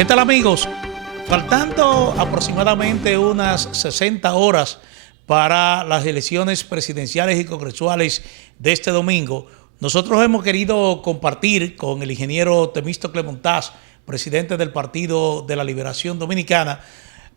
¿Qué tal, amigos? Faltando aproximadamente unas 60 horas para las elecciones presidenciales y congresuales de este domingo, nosotros hemos querido compartir con el ingeniero Temístocle Montaz, presidente del Partido de la Liberación Dominicana,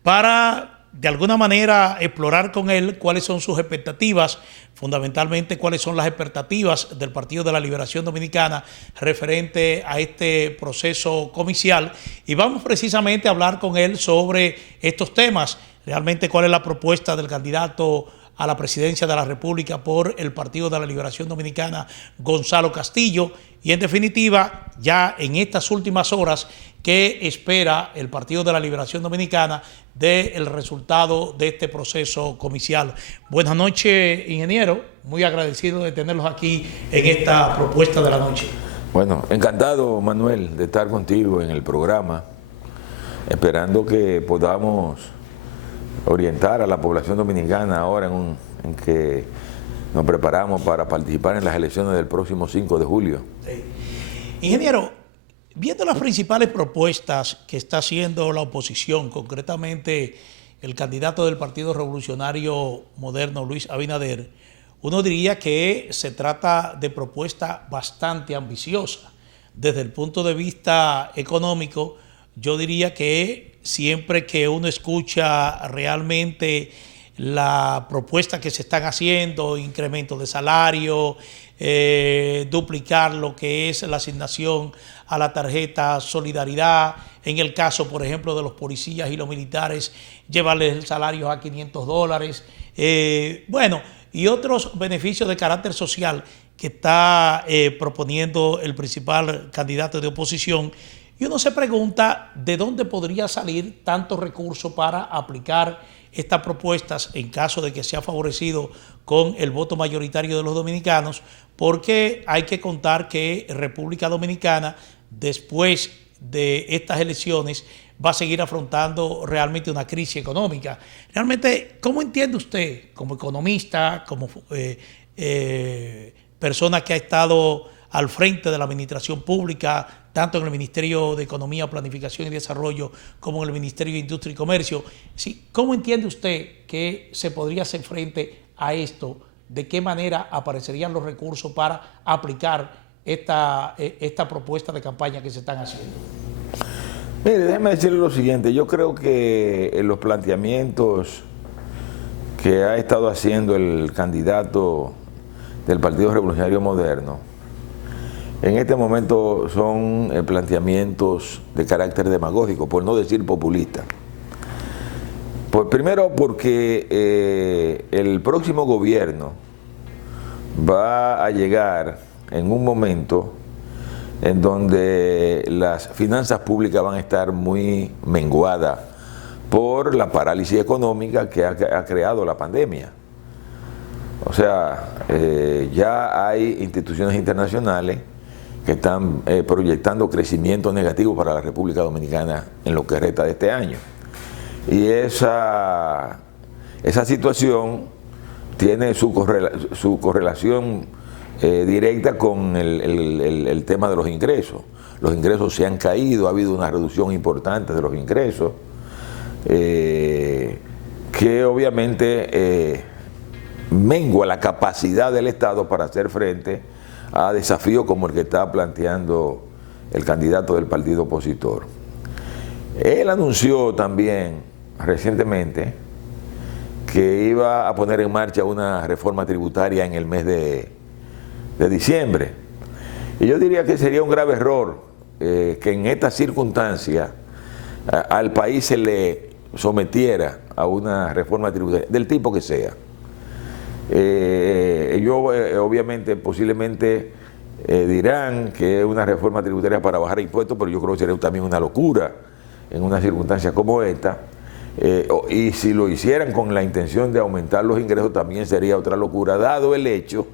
para de alguna manera explorar con él cuáles son sus expectativas, fundamentalmente cuáles son las expectativas del Partido de la Liberación Dominicana referente a este proceso comicial, y vamos precisamente a hablar con él sobre estos temas, realmente cuál es la propuesta del candidato a la presidencia de la República por el Partido de la Liberación Dominicana, Gonzalo Castillo, y en definitiva, ya en estas últimas horas, qué espera el Partido de la Liberación Dominicana del resultado de este proceso comicial. Buenas noches, ingeniero. Muy agradecido de tenerlos aquí en esta propuesta de la noche. Bueno, encantado, Manuel, de estar contigo en el programa, esperando que podamos orientar a la población dominicana ahora en que nos preparamos para participar en las elecciones del próximo 5 de julio. Sí. Ingeniero, viendo las principales propuestas que está haciendo la oposición, concretamente el candidato del Partido Revolucionario Moderno, Luis Abinader, uno diría que se trata de propuestas bastante ambiciosas. Desde el punto de vista económico, yo diría que siempre que uno escucha realmente la propuesta que se están haciendo, incremento de salario, duplicar lo que es la asignación a la tarjeta Solidaridad, en el caso, por ejemplo, de los policías y los militares, llevarles el salario a $500, bueno, y otros beneficios de carácter social que está proponiendo el principal candidato de oposición. Y uno se pregunta de dónde podría salir tantos recursos para aplicar estas propuestas en caso de que sea favorecido con el voto mayoritario de los dominicanos, porque hay que contar que República Dominicana, después de estas elecciones, va a seguir afrontando realmente una crisis económica. Realmente, ¿cómo entiende usted, como economista, como persona que ha estado al frente de la administración pública, tanto en el Ministerio de Economía, Planificación y Desarrollo como en el Ministerio de Industria y Comercio, ¿sí? ¿Cómo entiende usted que se podría hacer frente a esto? ¿De qué manera aparecerían los recursos para aplicar esta propuesta de campaña que se están haciendo? Mire, déjeme decirle lo siguiente. Yo creo que en los planteamientos que ha estado haciendo el candidato del Partido Revolucionario Moderno, en este momento son planteamientos de carácter demagógico, por no decir populista. Primero porque el próximo gobierno va a llegar en un momento en donde las finanzas públicas van a estar muy menguadas por la parálisis económica que ha creado la pandemia. O sea, ya hay instituciones internacionales que están proyectando crecimiento negativo para la República Dominicana en lo que resta de este año. Y esa situación tiene su correlación directa con el tema de los ingresos. Los ingresos se han caído, ha habido una reducción importante de los ingresos, que obviamente mengua la capacidad del Estado para hacer frente a desafíos como el que está planteando el candidato del partido opositor. Él anunció también recientemente que iba a poner en marcha una reforma tributaria en el mes de diciembre. Y yo diría que sería un grave error que en estas circunstancias al país se le sometiera a una reforma tributaria, del tipo que sea. Obviamente, posiblemente dirán que es una reforma tributaria para bajar impuestos, pero yo creo que sería también una locura en una circunstancia como esta. Y si lo hicieran con la intención de aumentar los ingresos, también sería otra locura, dado el hecho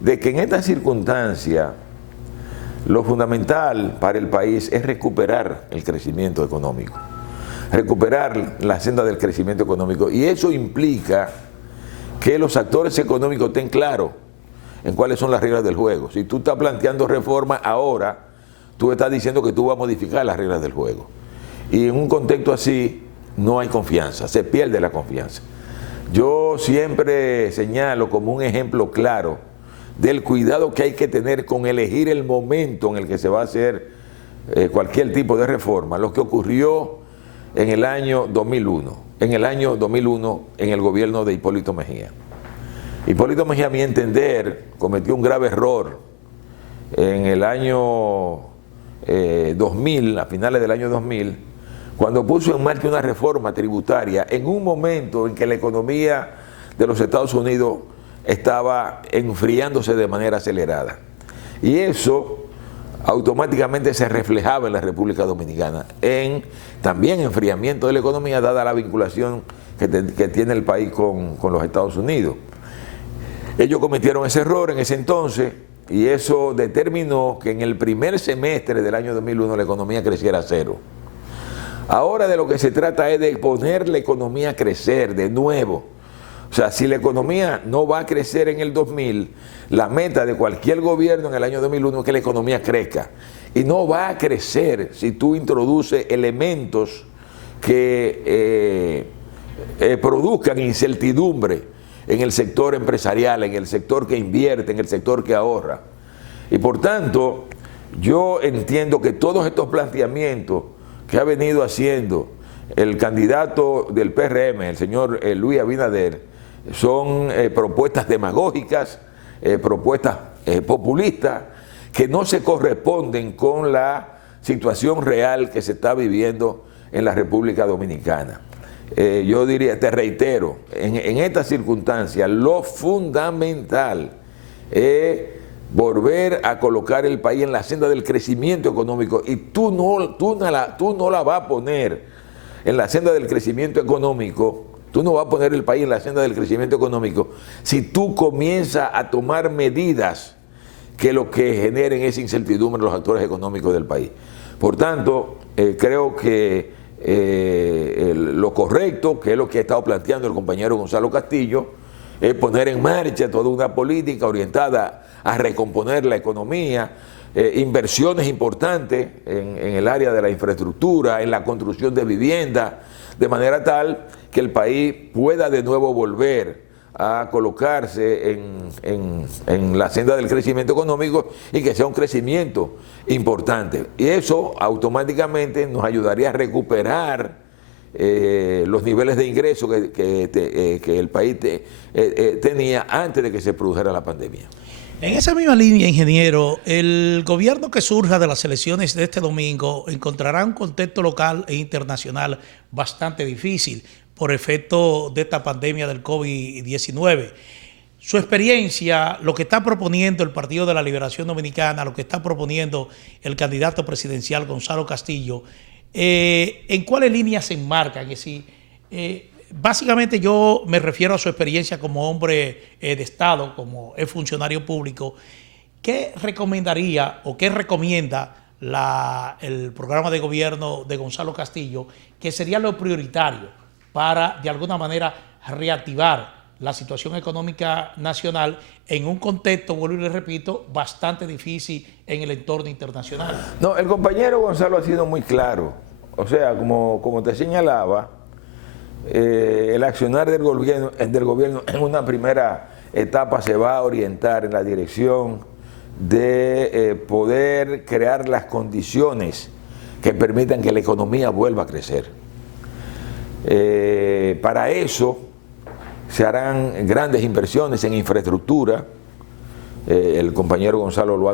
de que en esta circunstancia lo fundamental para el país es recuperar el crecimiento económico, recuperar la senda del crecimiento económico, y eso implica que los actores económicos estén claros en cuáles son las reglas del juego. Si tú estás planteando reformas ahora, tú estás diciendo que tú vas a modificar las reglas del juego. Y en un contexto así no hay confianza, se pierde la confianza. Yo siempre señalo como un ejemplo claro del cuidado que hay que tener con elegir el momento en el que se va a hacer cualquier tipo de reforma, lo que ocurrió en el año 2001. En el año 2001, en el gobierno de Hipólito Mejía. Hipólito Mejía, a mi entender, cometió un grave error en el año 2000, a finales del año 2000, cuando puso en marcha una reforma tributaria en un momento en que la economía de los Estados Unidos estaba enfriándose de manera acelerada. Y eso automáticamente se reflejaba en la República Dominicana, en también enfriamiento de la economía, dada la vinculación que tiene el país con los Estados Unidos. Ellos cometieron ese error en ese entonces y eso determinó que en el primer semestre del año 2001 la economía creciera a cero. Ahora de lo que se trata es de poner la economía a crecer de nuevo. O sea, si la economía no va a crecer en el 2000, la meta de cualquier gobierno en el año 2001 es que la economía crezca. Y no va a crecer si tú introduces elementos que produzcan incertidumbre en el sector empresarial, en el sector que invierte, en el sector que ahorra. Y por tanto, yo entiendo que todos estos planteamientos que ha venido haciendo el candidato del PRM, el señor Luis Abinader, son propuestas demagógicas, propuestas populistas, que no se corresponden con la situación real que se está viviendo en la República Dominicana. Yo diría, te reitero, en estas circunstancias lo fundamental es volver a colocar el país en la senda del crecimiento económico, y tú no la vas a poner en la senda del crecimiento económico, tú no vas a poner el país en la senda del crecimiento económico si tú comienzas a tomar medidas que lo que generen es incertidumbre en los actores económicos del país. Por tanto, creo que lo correcto, que es lo que ha estado planteando el compañero Gonzalo Castillo, es poner en marcha toda una política orientada a recomponer la economía, inversiones importantes en el área de la infraestructura, en la construcción de viviendas, de manera tal que el país pueda de nuevo volver a colocarse en la senda del crecimiento económico y que sea un crecimiento importante. Y eso automáticamente nos ayudaría a recuperar los niveles de ingresos que el país tenía antes de que se produjera la pandemia. En esa misma línea, ingeniero, el gobierno que surja de las elecciones de este domingo encontrará un contexto local e internacional bastante difícil por efecto de esta pandemia del COVID-19. Su experiencia, lo que está proponiendo el Partido de la Liberación Dominicana, lo que está proponiendo el candidato presidencial Gonzalo Castillo, ¿en cuáles líneas se enmarcan? Es decir, básicamente yo me refiero a su experiencia como hombre de Estado, como es funcionario público. ¿Qué recomendaría o qué recomienda el programa de gobierno de Gonzalo Castillo, que sería lo prioritario para, de alguna manera, reactivar la situación económica nacional en un contexto, vuelvo y le repito, bastante difícil en el entorno internacional? No, el compañero Gonzalo ha sido muy claro. O sea, como te señalaba, el accionar del gobierno en una primera etapa se va a orientar en la dirección de poder crear las condiciones que permitan que la economía vuelva a crecer. Para eso se harán grandes inversiones en infraestructura. El compañero Gonzalo lo ha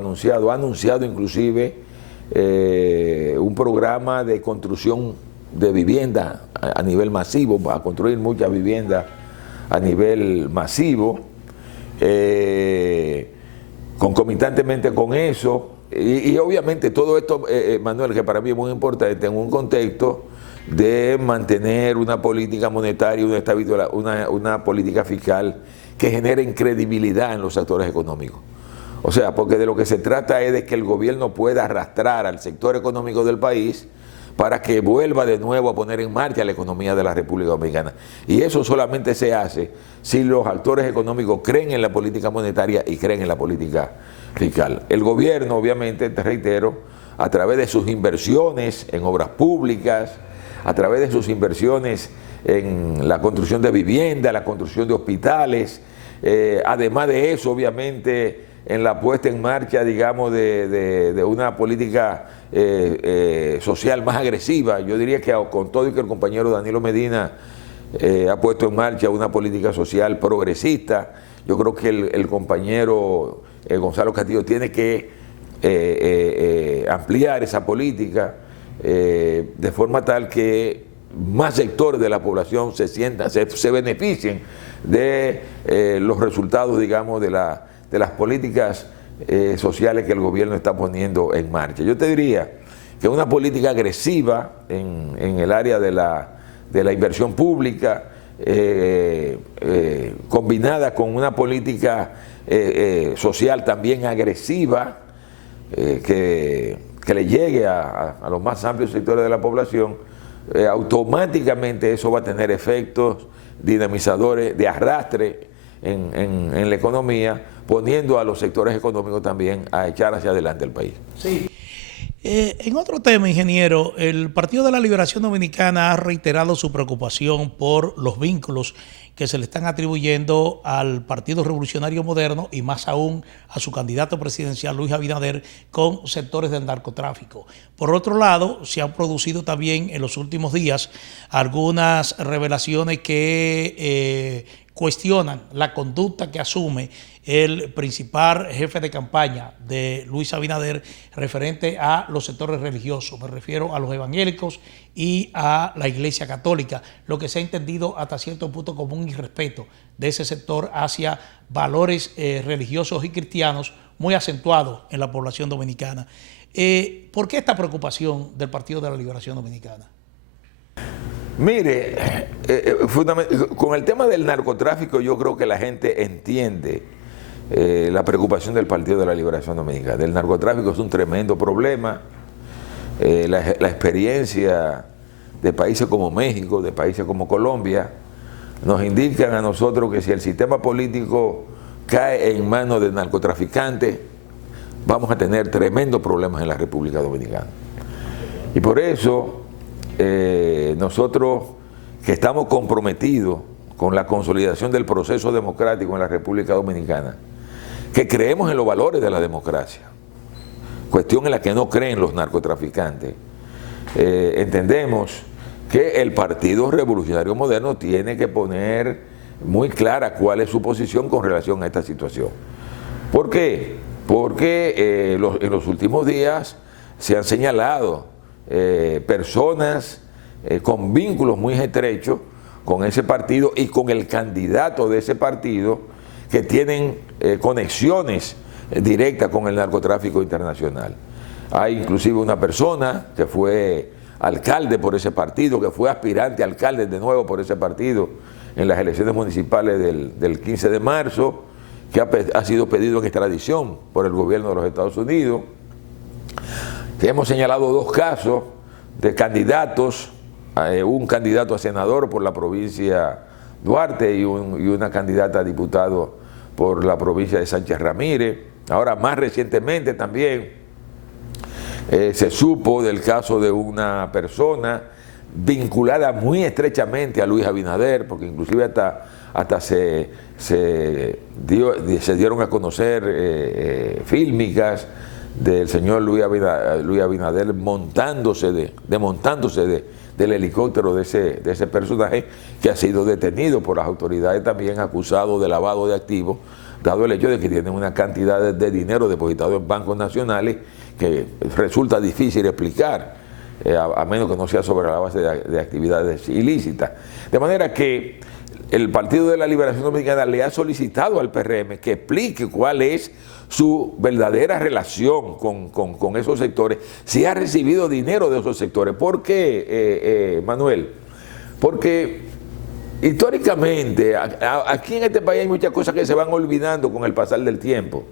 anunciado inclusive un programa de construcción de vivienda a nivel masivo, va a construir muchas viviendas a nivel masivo. Concomitantemente con eso, y obviamente todo esto, Manuel, que para mí es muy importante en un contexto de mantener una política monetaria, una política fiscal que genere credibilidad en los actores económicos. O sea, porque de lo que se trata es de que el gobierno pueda arrastrar al sector económico del país para que vuelva de nuevo a poner en marcha la economía de la República Dominicana. Y eso solamente se hace si los actores económicos creen en la política monetaria y creen en la política fiscal. El gobierno, obviamente, te reitero, a través de sus inversiones en obras públicas, a través de sus inversiones en la construcción de viviendas, la construcción de hospitales, además de eso, obviamente, en la puesta en marcha, digamos, de una política social más agresiva. Yo diría que con todo y que el compañero Danilo Medina ha puesto en marcha una política social progresista, yo creo que el compañero Gonzalo Castillo tiene que ampliar esa política de forma tal que más sectores de la población se beneficien de los resultados, digamos, de las políticas sociales que el gobierno está poniendo en marcha. Yo te diría que una política agresiva en el área de la inversión pública, combinada con una política social también agresiva, que le llegue a los más amplios sectores de la población, automáticamente eso va a tener efectos dinamizadores de arrastre en la economía, poniendo a los sectores económicos también a echar hacia adelante el país. Sí. En otro tema, ingeniero, el Partido de la Liberación Dominicana ha reiterado su preocupación por los vínculos que se le están atribuyendo al Partido Revolucionario Moderno y más aún a su candidato presidencial Luis Abinader con sectores del narcotráfico. Por otro lado, se han producido también en los últimos días algunas revelaciones que cuestionan la conducta que asume el principal jefe de campaña de Luis Abinader referente a los sectores religiosos. Me refiero a los evangélicos y a la Iglesia Católica, lo que se ha entendido hasta cierto punto como un irrespeto de ese sector hacia valores religiosos y cristianos muy acentuados en la población dominicana. ¿Por qué esta preocupación del Partido de la Liberación Dominicana? Mire, con el tema del narcotráfico yo creo que la gente entiende la preocupación del Partido de la Liberación Dominicana. El narcotráfico es un tremendo problema. La experiencia de países como México, de países como Colombia, nos indican a nosotros que si el sistema político cae en manos de narcotraficantes, vamos a tener tremendos problemas en la República Dominicana. Y por eso nosotros que estamos comprometidos con la consolidación del proceso democrático en la República Dominicana, que creemos en los valores de la democracia, cuestión en la que no creen los narcotraficantes, entendemos que el Partido Revolucionario Moderno tiene que poner muy clara cuál es su posición con relación a esta situación. ¿Por qué? Porque en los últimos días se han señalado personas con vínculos muy estrechos con ese partido y con el candidato de ese partido que tienen conexiones directas con el narcotráfico internacional. Hay inclusive una persona que fue alcalde por ese partido, que fue aspirante a alcalde de nuevo por ese partido en las elecciones municipales del 15 de marzo, que ha sido pedido en extradición por el gobierno de los Estados Unidos. Hemos señalado dos casos de candidatos, un candidato a senador por la provincia Duarte y una candidata a diputado por la provincia de Sánchez Ramírez. Ahora, más recientemente también se supo del caso de una persona vinculada muy estrechamente a Luis Abinader, porque inclusive hasta se dieron a conocer fílmicas del señor Luis Abinader desmontándose del helicóptero de ese personaje, que ha sido detenido por las autoridades también, acusado de lavado de activos, dado el hecho de que tienen una cantidad de dinero depositado en bancos nacionales que resulta difícil explicar, a menos que no sea sobre la base de actividades ilícitas. De manera que el Partido de la Liberación Dominicana le ha solicitado al PRM que explique cuál es su verdadera relación con esos sectores, si ha recibido dinero de esos sectores. ¿Por qué, Manuel? Porque históricamente, aquí en este país hay muchas cosas que se van olvidando con el pasar del tiempo,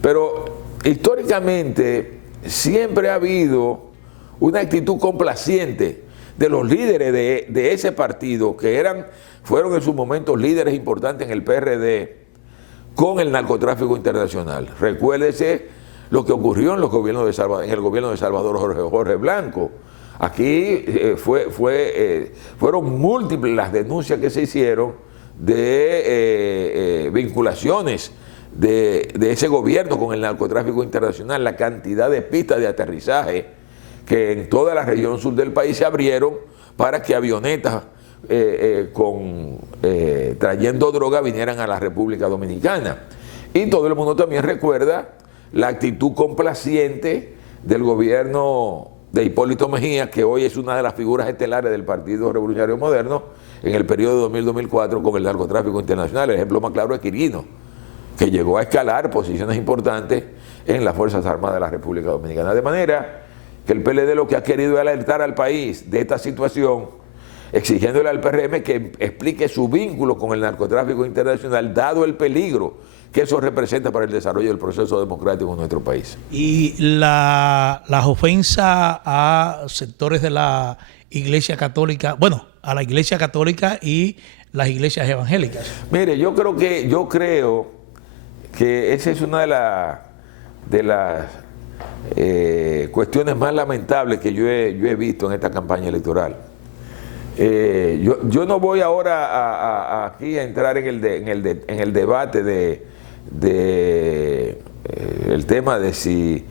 pero históricamente siempre ha habido una actitud complaciente de los líderes de ese partido, que fueron en sus momentos líderes importantes en el PRD, con el narcotráfico internacional. Recuérdese lo que ocurrió en el gobierno de Salvador Jorge Blanco. Aquí fueron múltiples las denuncias que se hicieron de vinculaciones de ese gobierno con el narcotráfico internacional, la cantidad de pistas de aterrizaje que en toda la región sur del país se abrieron para que avionetas trayendo droga vinieran a la República Dominicana. Y todo el mundo también recuerda la actitud complaciente del gobierno de Hipólito Mejía, que hoy es una de las figuras estelares del Partido Revolucionario Moderno en el periodo de 2000-2004 con el narcotráfico internacional. El ejemplo más claro es Quirino, que llegó a escalar posiciones importantes en las Fuerzas Armadas de la República Dominicana. De manera que el PLD lo que ha querido es alertar al país de esta situación, exigiéndole al PRM que explique su vínculo con el narcotráfico internacional, dado el peligro que eso representa para el desarrollo del proceso democrático en nuestro país. Y las ofensas a sectores de la Iglesia Católica, bueno, a la Iglesia Católica y las iglesias evangélicas. Mire, yo creo que esa es una de las cuestiones más lamentables que yo he visto en esta campaña electoral. Yo no voy ahora aquí a entrar en el debate de el tema de si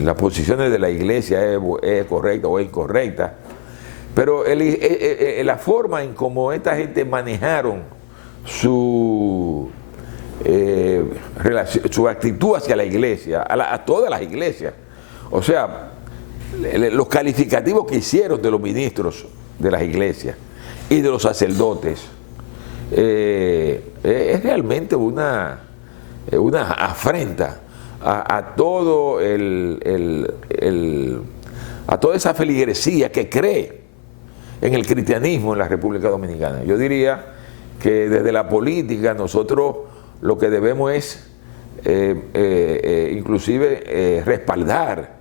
las posiciones de la iglesia es correcta o es incorrecta, pero la forma en cómo esta gente manejaron su actitud hacia la iglesia, a todas las iglesias, o sea, los calificativos que hicieron de los ministros de las iglesias y de los sacerdotes, es realmente una afrenta a todo a toda esa feligresía que cree en el cristianismo en la República Dominicana. Yo diría que desde la política nosotros lo que debemos es inclusive respaldar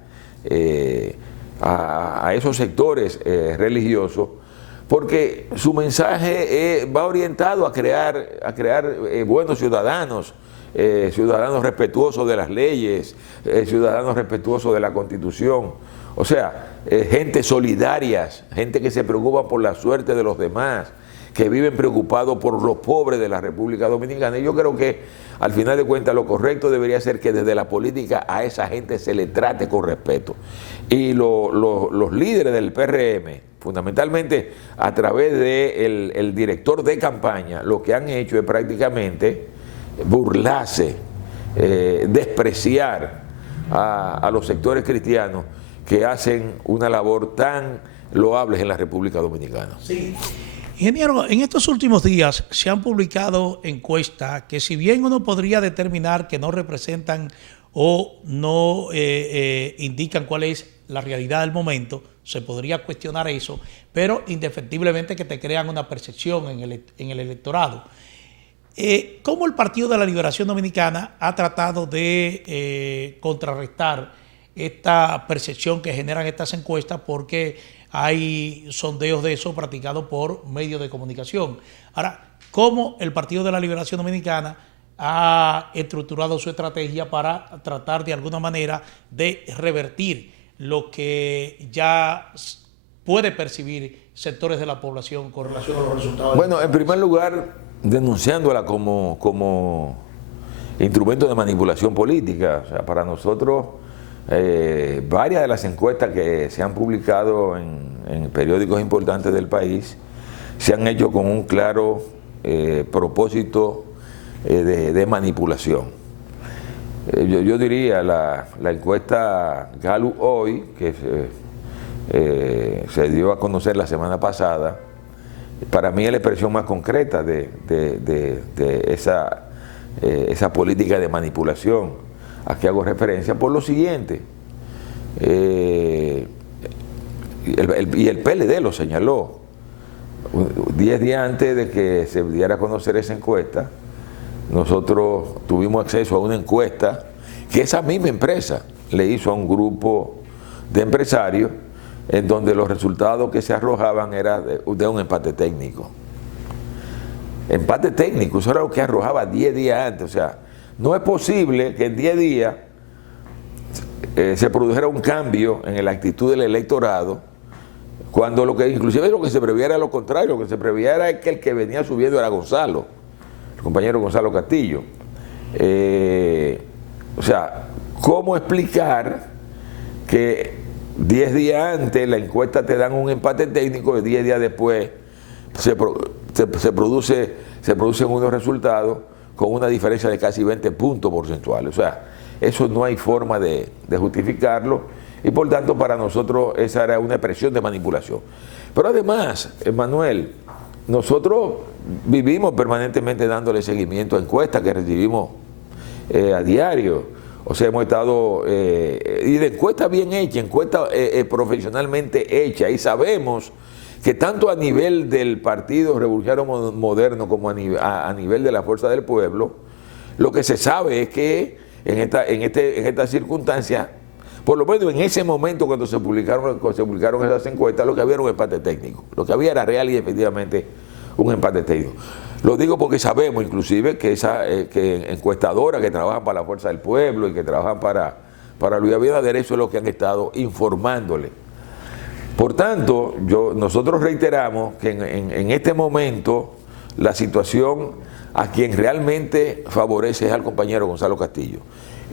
a esos sectores religiosos, porque su mensaje va orientado a crear buenos ciudadanos, ciudadanos respetuosos de las leyes, ciudadanos respetuosos de la Constitución, o sea, gente solidarias, gente que se preocupa por la suerte de los demás, que viven preocupados por los pobres de la República Dominicana. Y yo creo que al final de cuentas lo correcto debería ser que desde la política a esa gente se le trate con respeto. Y los líderes del PRM, fundamentalmente a través del director de campaña, lo que han hecho es prácticamente burlarse, despreciar a los sectores cristianos que hacen una labor tan loable en la República Dominicana. Sí. Ingeniero, en estos últimos días se han publicado encuestas que, si bien uno podría determinar que no representan o no indican cuál es la realidad del momento, se podría cuestionar eso, pero indefectiblemente que te crean una percepción en el electorado. ¿Cómo el Partido de la Liberación Dominicana ha tratado de contrarrestar esta percepción que generan estas encuestas? Porque hay sondeos de eso practicados por medios de comunicación. Ahora, ¿cómo el Partido de la Liberación Dominicana ha estructurado su estrategia para tratar de alguna manera de revertir lo que ya puede percibir sectores de la población con relación a los resultados? Bueno, en primer lugar, denunciándola como instrumento de manipulación política. O sea, para nosotros, varias de las encuestas que se han publicado en periódicos importantes del país se han hecho con un claro propósito de manipulación. Yo diría la encuesta Gallup hoy, que se dio a conocer la semana pasada, para mí es la expresión más concreta de esa política de manipulación. ¿A qué hago referencia? Por lo siguiente, y el PLD lo señaló, 10 días antes de que se diera a conocer esa encuesta, nosotros tuvimos acceso a una encuesta que esa misma empresa le hizo a un grupo de empresarios, en donde los resultados que se arrojaban eran de un empate técnico. Empate técnico, eso era lo que arrojaba 10 días antes. O sea, no es posible que en 10 días se produjera un cambio en la actitud del electorado, cuando inclusive lo que se previera era lo contrario, lo que se previera era que el que venía subiendo era Gonzalo, el compañero Gonzalo Castillo. O sea, ¿cómo explicar que 10 días antes la encuesta te dan un empate técnico y 10 días después se producen unos resultados con una diferencia de casi 20 puntos porcentuales? O sea, eso no hay forma de justificarlo y por tanto para nosotros esa era una expresión de manipulación. Pero además, Manuel, nosotros vivimos permanentemente dándole seguimiento a encuestas que recibimos a diario. O sea, hemos estado, y de encuestas bien hechas, encuestas profesionalmente hechas, y sabemos que tanto a nivel del Partido Revolucionario Moderno como a nivel de la Fuerza del Pueblo, lo que se sabe es que en esta circunstancia, por lo menos en ese momento cuando se publicaron esas encuestas, lo que había era un empate técnico. Lo que había era real y efectivamente un empate técnico. Lo digo porque sabemos inclusive que que encuestadoras que trabajan para la Fuerza del Pueblo y que trabajan para Luis Abinader, eso es lo que han estado informándole. Por tanto, nosotros reiteramos que en este momento la situación a quien realmente favorece es al compañero Gonzalo Castillo.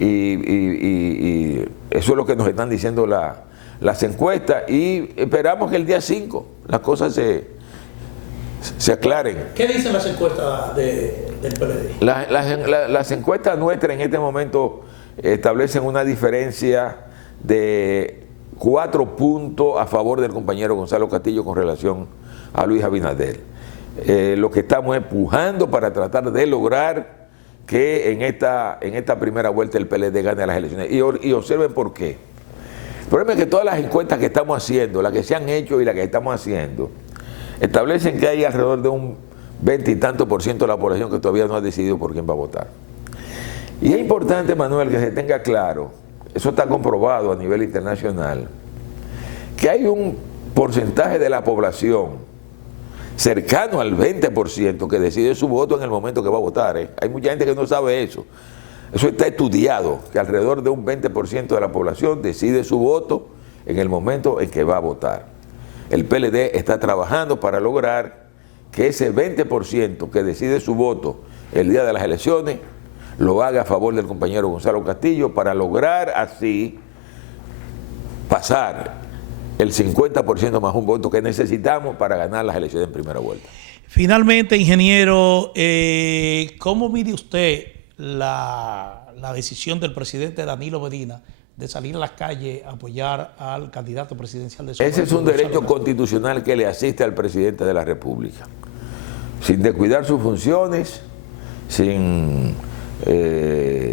Y eso es lo que nos están diciendo las encuestas, y esperamos que el día 5 las cosas se aclaren. ¿Qué dicen las encuestas del PLD? Las encuestas nuestras en este momento establecen una diferencia de 4 puntos a favor del compañero Gonzalo Castillo con relación a Luis Abinader. Lo que estamos empujando para tratar de lograr que en esta primera vuelta el PLD gane las elecciones. Y observen por qué. El problema es que todas las encuestas que estamos haciendo, las que se han hecho y las que estamos haciendo, establecen que hay alrededor de un 20 y tanto % de la población que todavía no ha decidido por quién va a votar. Y es importante, Manuel, que se tenga claro, eso está comprobado a nivel internacional, que hay un porcentaje de la población cercano al 20% que decide su voto en el momento que va a votar. Hay mucha gente que no sabe eso. Eso está estudiado, que alrededor de un 20% de la población decide su voto en el momento en que va a votar. El PLD está trabajando para lograr que ese 20% que decide su voto el día de las elecciones lo haga a favor del compañero Gonzalo Castillo, para lograr así pasar el 50% más un voto que necesitamos para ganar las elecciones en primera vuelta. Finalmente, ingeniero, ¿cómo mide usted la decisión del presidente Danilo Medina de salir a las calles a apoyar al candidato presidencial de su Ese es un derecho constitucional que le asiste al presidente de la República, sin descuidar sus funciones, sin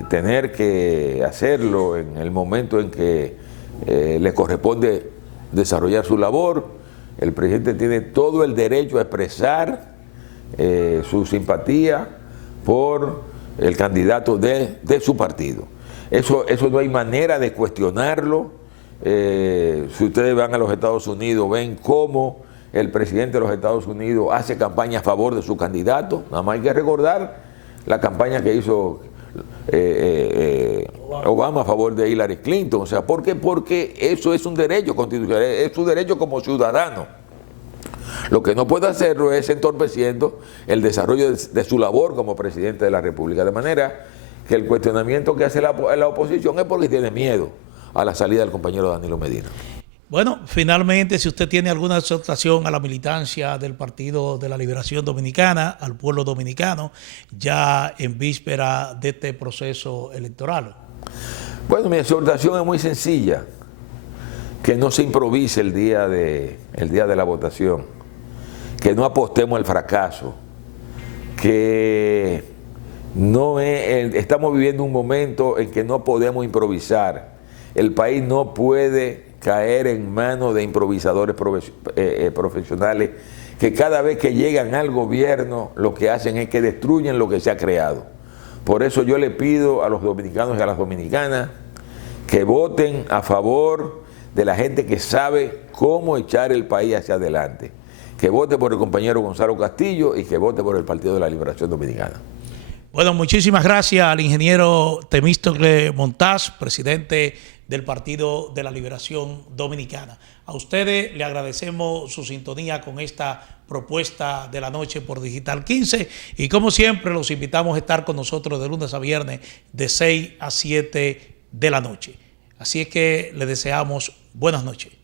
tener que hacerlo en el momento en que le corresponde desarrollar su labor. El presidente tiene todo el derecho a expresar su simpatía por el candidato de su partido. Eso no hay manera de cuestionarlo. Si ustedes van a los Estados Unidos, ven cómo el presidente de los Estados Unidos hace campaña a favor de su candidato. Nada más hay que recordar la campaña que hizo Obama a favor de Hillary Clinton. O sea, ¿por qué? Porque eso es un derecho constitucional, es su derecho como ciudadano. Lo que no puede hacerlo es entorpeciendo el desarrollo de su labor como presidente de la República. De manera que el cuestionamiento que hace la oposición es porque tiene miedo a la salida del compañero Danilo Medina. Bueno, finalmente, si usted tiene alguna exhortación a la militancia del Partido de la Liberación Dominicana, al pueblo dominicano, ya en víspera de este proceso electoral. Bueno, mi exhortación es muy sencilla: que no se improvise el día de la votación, que no apostemos al fracaso, que estamos viviendo un momento en que no podemos improvisar. El país no puede caer en manos de improvisadores profesionales que cada vez que llegan al gobierno lo que hacen es que destruyen lo que se ha creado. Por eso yo le pido a los dominicanos y a las dominicanas que voten a favor de la gente que sabe cómo echar el país hacia adelante, que vote por el compañero Gonzalo Castillo y que vote por el Partido de la Liberación Dominicana. Bueno, muchísimas gracias al ingeniero Temístocle Montaz, presidente del Partido de la Liberación Dominicana. A ustedes le agradecemos su sintonía con esta propuesta de la noche por Digital 15 y como siempre los invitamos a estar con nosotros de lunes a viernes de 6 a 7 de la noche. Así es que les deseamos buenas noches.